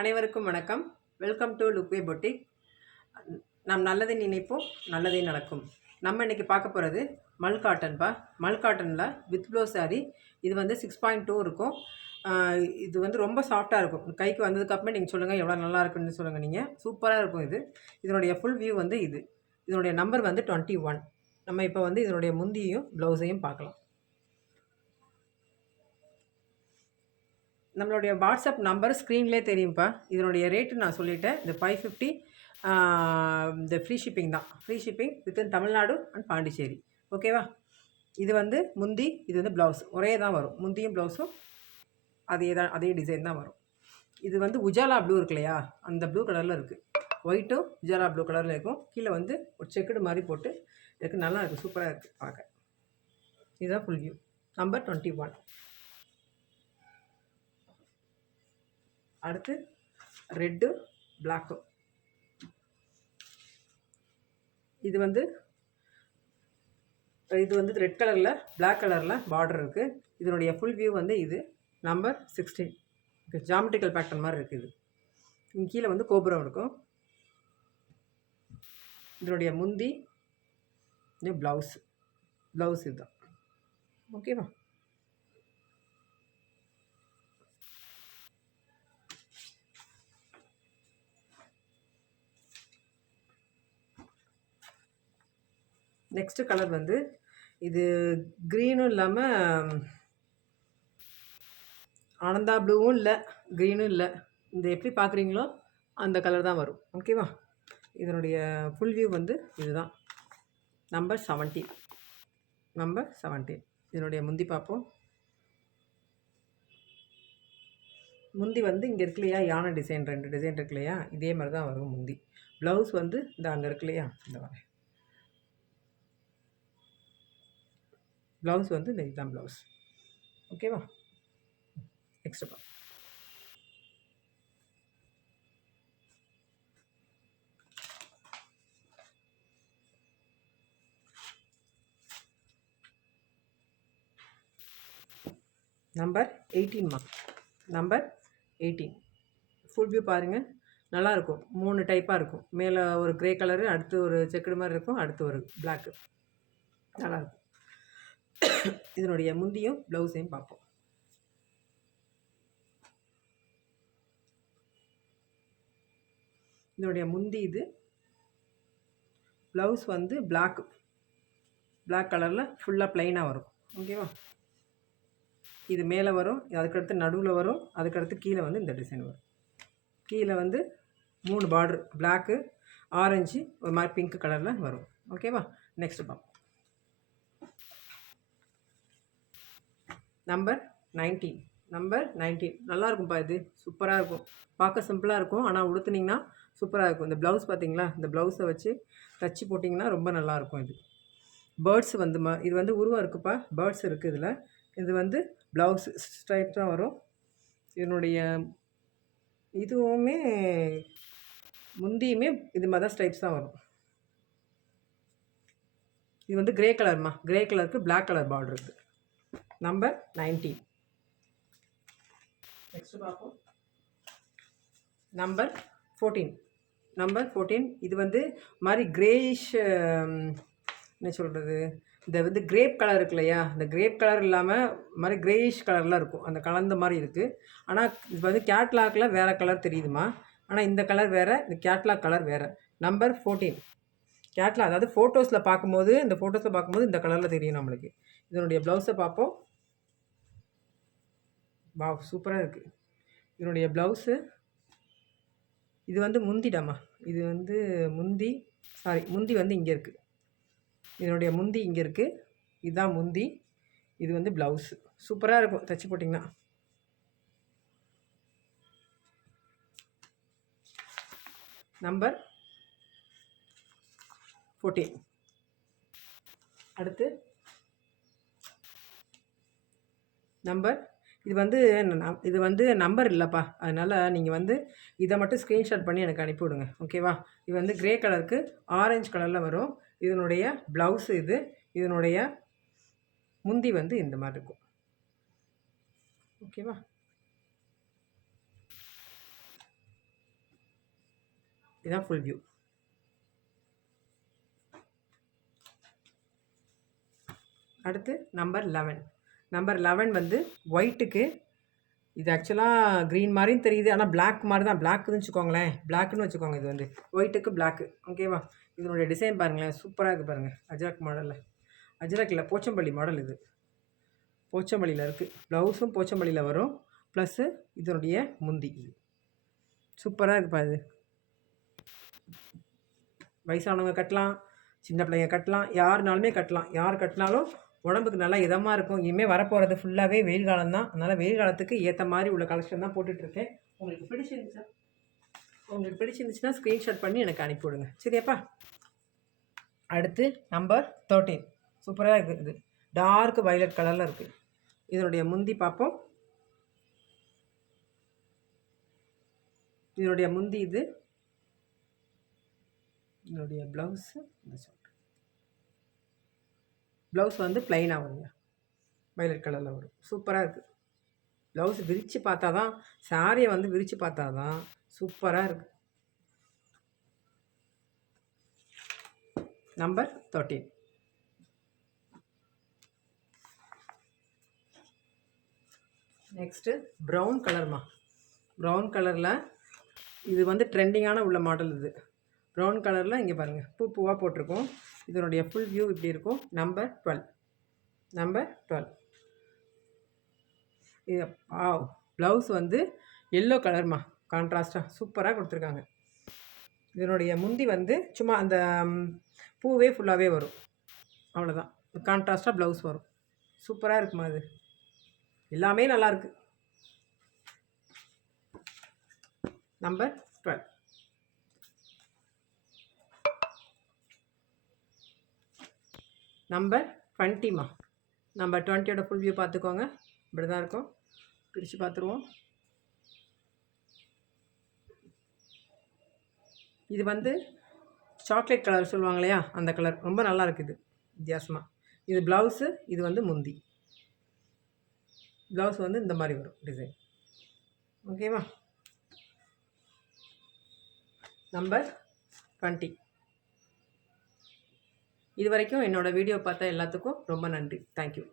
அனைவருக்கும் வணக்கம். Welcome to Lookway boutique. நாம் நல்லதை நினைப்போம், நல்லதே நடக்கும். நம்ம இன்றைக்கி பார்க்க போகிறது மல் காட்டன்பா. மல் காட்டனில் வித் ப்ளவுஸ் சாரீ. இது வந்து 6.2 இருக்கும். இது வந்து ரொம்ப சாஃப்டாக இருக்கும். கைக்கு வந்ததுக்கப்புறமே நீங்கள் சொல்லுங்கள் எவ்வளோ நல்லா இருக்குன்னு சொல்லுங்கள். நீங்கள் சூப்பராக இருக்கும். இதனுடைய ஃபுல் வியூ வந்து இதனுடைய நம்பர் வந்து 21. நம்ம இப்போ வந்து இதனுடைய முந்தியையும் ப்ளவுஸையும் பார்க்கலாம். நம்மளுடைய வாட்ஸ்அப் நம்பர் ஸ்க்ரீன்லேயே தெரியும்ப்பா. இதனுடைய ரேட்டு நான் சொல்லிட்டேன். இந்த 550 இந்த ஃப்ரீ ஷிப்பிங் தான். Free shipping within Tamil Nadu and Pondicherry. ஓகேவா? இது வந்து முந்தி, இது வந்து ப்ளவுஸ் ஒரே தான் வரும். முந்தியும் ப்ளவுஸும் அதே டிசைன் தான் வரும். இது வந்து உஜாலா ப்ளூ இருக்கு இல்லையா, அந்த ப்ளூ கலரில் இருக்குது. ஒயிட்டும் உஜாலா ப்ளூ கலரில் இருக்கும். கீழே வந்து ஒரு செக்குடு மாதிரி போட்டு இருக்குது. நல்லா இருக்குது, சூப்பராக இருக்குது பார்க்க. இதுதான் ஃபுல் வியூ. நம்பர் 21. அடுத்து ரெட்டு பிளாக்கு. இது வந்து ரெட் கலரில் பிளாக் கலரில் பார்டர் இருக்குது. இதனுடைய ஃபுல் வியூ வந்து இது நம்பர் 16. ஜாமெட்ரிக்கல் பேட்டர்ன் மாதிரி இருக்குது. இங்கே கீழே வந்து கோபுரம் இருக்கும். இதனுடைய முந்தி இது ப்ளவுஸ் இதுதான். ஓகேவா? நெக்ஸ்ட்டு கலர் வந்து இது க்ரீனும் இல்லாமல் ஆனந்தா ப்ளூவும் இல்லை, க்ரீனும் இல்லை. இந்த எப்படி பார்க்குறீங்களோ அந்த கலர் தான் வரும். ஓகேவா? இதனுடைய ஃபுல் வியூ வந்து இதுதான். நம்பர் 17. இதனுடைய முந்தி பார்ப்போம். முந்தி வந்து இங்கே இருக்கு இல்லையா, யானை டிசைன் 2 டிசைன் இருக்கு இல்லையா, இதே மாதிரி தான் வரும் முந்தி. ப்ளவுஸ் வந்து இந்த அங்கே இருக்கு இல்லையா, இந்த வர ப்ளவுஸ் வந்து இந்த இதுதான் ப்ளவுஸ். ஓகேவா? நெக்ஸ்ட் பா. நம்பர் 18மா. நம்பர் 18 ஃபுல் வியூ பாருங்கள். நல்லாயிருக்கும். 3 டைப்பாக இருக்கும். மேலே ஒரு க்ரே கலரு, அடுத்து ஒரு செக்குடு மாதிரி இருக்கும், அடுத்து ஒரு பிளாக்கு. நல்லாயிருக்கும். இதனுடைய முந்தியும் ப்ளவுஸையும் பார்ப்போம். இதனுடைய முந்தி இது. ப்ளவுஸ் வந்து பிளாக் கலரில் ஃபுல்லாக ப்ளைனாக வரும். ஓகேவா? இது மேலே வரும், அதுக்கடுத்து நடுவில் வரும், அதுக்கடுத்து கீழே வந்து இந்த டிசைன் வரும். கீழே வந்து 3 பார்டர், பிளாக்கு, ஆரஞ்சு, ஒரு மாதிரி பிங்க் கலரில் வரும். ஓகேவா? நெக்ஸ்ட்டு பார்ப்போம். நம்பர் 19. நல்லாயிருக்கும்ப்பா. இது சூப்பராக இருக்கும். பார்க்க சிம்பிளாக இருக்கும், ஆனால் உடுத்துனிங்கன்னா சூப்பராக இருக்கும். இந்த ப்ளவுஸ் பார்த்திங்களா, இந்த ப்ளவுஸை வச்சு தச்சு போட்டிங்கன்னா ரொம்ப நல்லாயிருக்கும். பேர்ட்ஸ் வந்து இது வந்து உருவம் இருக்குப்பா, பேர்ட்ஸ் இருக்குது இதில். இது வந்து ப்ளவுஸ் ஸ்ட்ரைப் தான் வரும். இதனுடைய இதுவுமே முந்தியுமே இது மாதிரி தான் ஸ்ட்ரைப்ஸ் தான் வரும். இது வந்து க்ரே கலர்மா. க்ரே கலருக்கு பிளாக் கலர் பார்டர் இருக்குது. நம்பர் 19. நெக்ஸ்ட் பார்ப்போம். நம்பர் 14. இது வந்து மாதிரி கிரேயிஷ், என்ன சொல்கிறது, இந்த வந்து கிரேப் கலர் இருக்கு இல்லையா, இந்த கிரேப் கலர் இல்லாமல் மாதிரி கிரேயிஷ் கலர்லாம் இருக்கும், அந்த கலந்த மாதிரி இருக்குது. ஆனால் இது வந்து கேட்லாகில் வேறு கலர் தெரியுதுமா. ஆனால் இந்த கலர் வேறு, இந்த கேட்லாக் கலர் வேறு. நம்பர் 14. கேட்லாக் அதாவது ஃபோட்டோஸில் பார்க்கும்போது, இந்த கலரில் தெரியும் நம்மளுக்கு. இதனுடைய ப்ளவுஸை பார்ப்போம். வா, சூப்பராக இருக்குது. இதனுடைய ப்ளவுஸு இது வந்து முந்திடாமா. இது வந்து முந்தி வந்து இங்கே இருக்குது. இதனுடைய முந்தி இங்கே இருக்குது. இதுதான் முந்தி. இது வந்து ப்ளவுஸு. சூப்பராக இருக்கும் தைச்சி போட்டிங்கன்னா. நம்பர் 14. அடுத்து நம்பர் இது வந்து நம்பர் இல்லைப்பா, அதனால் நீங்கள் வந்து இதை மட்டும் ஸ்க்ரீன்ஷாட் பண்ணி எனக்கு அனுப்பிவிடுங்க. ஓகேவா? இது வந்து க்ரே கலருக்கு ஆரஞ்சு கலரில் வரும். இதனுடைய ப்ளவுஸு இது. இதனுடைய முந்தி வந்து இந்த மாதிரி இருக்கும். ஓகேவா? இதுதான் ஃபுல் வியூ. அடுத்து நம்பர் 11. நம்பர் 11 வந்து ஒயிட்டுக்கு, இது ஆக்சுவலாக க்ரீன் மாதிரியும் தெரியுது, ஆனால் பிளாக் மாதிரி தான். பிளாக்குன்னு வச்சுக்கோங்களேன், பிளாக்குன்னு வச்சுக்கோங்க. இது வந்து ஒயிட்டுக்கு பிளாக்கு. ஓகேவா? இதனுடைய டிசைன் பாருங்களேன், சூப்பராக இருக்குது பாருங்கள். அஜ்ரக் மாடலில், அஜ்ரக் இல்லை, போச்சம்பள்ளி மாடல். இது போச்சம்பள்ளியில் இருக்குது. ப்ளவுஸும் போச்சம்பள்ளியில் வரும், ப்ளஸ்ஸு இதனுடைய முந்தி. இது சூப்பராக இருக்குப்பா. இது வயசானவங்க கட்டலாம், சின்ன பிள்ளைங்க கட்டலாம், யாருனாலுமே கட்டலாம். யார் கட்டினாலும் உடம்புக்கு நல்லா இதமாக இருக்கும். இனிமேல் வரப்போகிறது ஃபுல்லாகவே வெயில் காலம் தான். அதனால் வெயில் காலத்துக்கு ஏற்ற மாதிரி உள்ள கலெக்ஷன் தான் போட்டுட்ருக்கேன். உங்களுக்கு பிடிச்சிருந்துச்சுன்னா ஸ்க்ரீன்ஷாட் பண்ணி எனக்கு அனுப்பிவிடுங்க. சரியாப்பா? அடுத்து நம்பர் 13. சூப்பராக இருக்குது. இது டார்க் வயலட் கலரில் இருக்குது. இதனுடைய முந்தி பார்ப்போம். இதனுடைய முந்தி இது. இதனுடைய ப்ளவுஸு, ப்ளவுஸ் வந்து ப்ளைனாக வருங்க, வயலட் கலரில் வரும். சூப்பராக இருக்குது. ப்ளவுஸ் விரித்து பார்த்தா தான், சாரியை வந்து விரித்து பார்த்தா தான் சூப்பராக இருக்குது. நம்பர் 13. நெக்ஸ்ட்டு ப்ரௌன் கலர்மா. ப்ரௌன் கலரில் இது வந்து ட்ரெண்டிங்கான உள்ள மாடல். இது ப்ரௌன் கலரில் இங்கே பாருங்கள், பூவாக போட்டிருக்கோம். இதனுடைய ஃபுல் வியூ இப்படி இருக்கும். நம்பர் 12. நம்பர் 12. இது ப்ளவுஸ் வந்து எல்லோ கலர்மா, கான்ட்ராஸ்டாக சூப்பராக கொடுத்துருக்காங்க. இதனுடைய முந்தி வந்து சும்மா அந்த பூவே ஃபுல்லாகவே வரும், அவ்வளோதான். கான்ட்ராஸ்டாக ப்ளவுஸ் வரும். சூப்பராக இருக்குமா. அது எல்லாமே நல்லாயிருக்கு. நம்பர் 12. நம்பர் 20மா. நம்பர் 20யோட ஃபுல் வியூ பார்த்துக்கோங்க. இப்படி தான் இருக்கும். பிரித்து பார்த்துருவோம். இது வந்து சாக்லேட் கலர் சொல்லுவாங்க இல்லையா, அந்த கலர் ரொம்ப நல்லா இருக்குது வித்தியாசமாக. இது ப்ளவுஸு, இது வந்து முந்தி. ப்ளவுஸ் வந்து இந்த மாதிரி வரும் டிசைன். ஓகேவா? நம்பர் 20. இது வரைக்கும் என்னோடய வீடியோ பார்த்த எல்லாத்துக்கும் ரொம்ப நன்றி. தேங்க்யூ.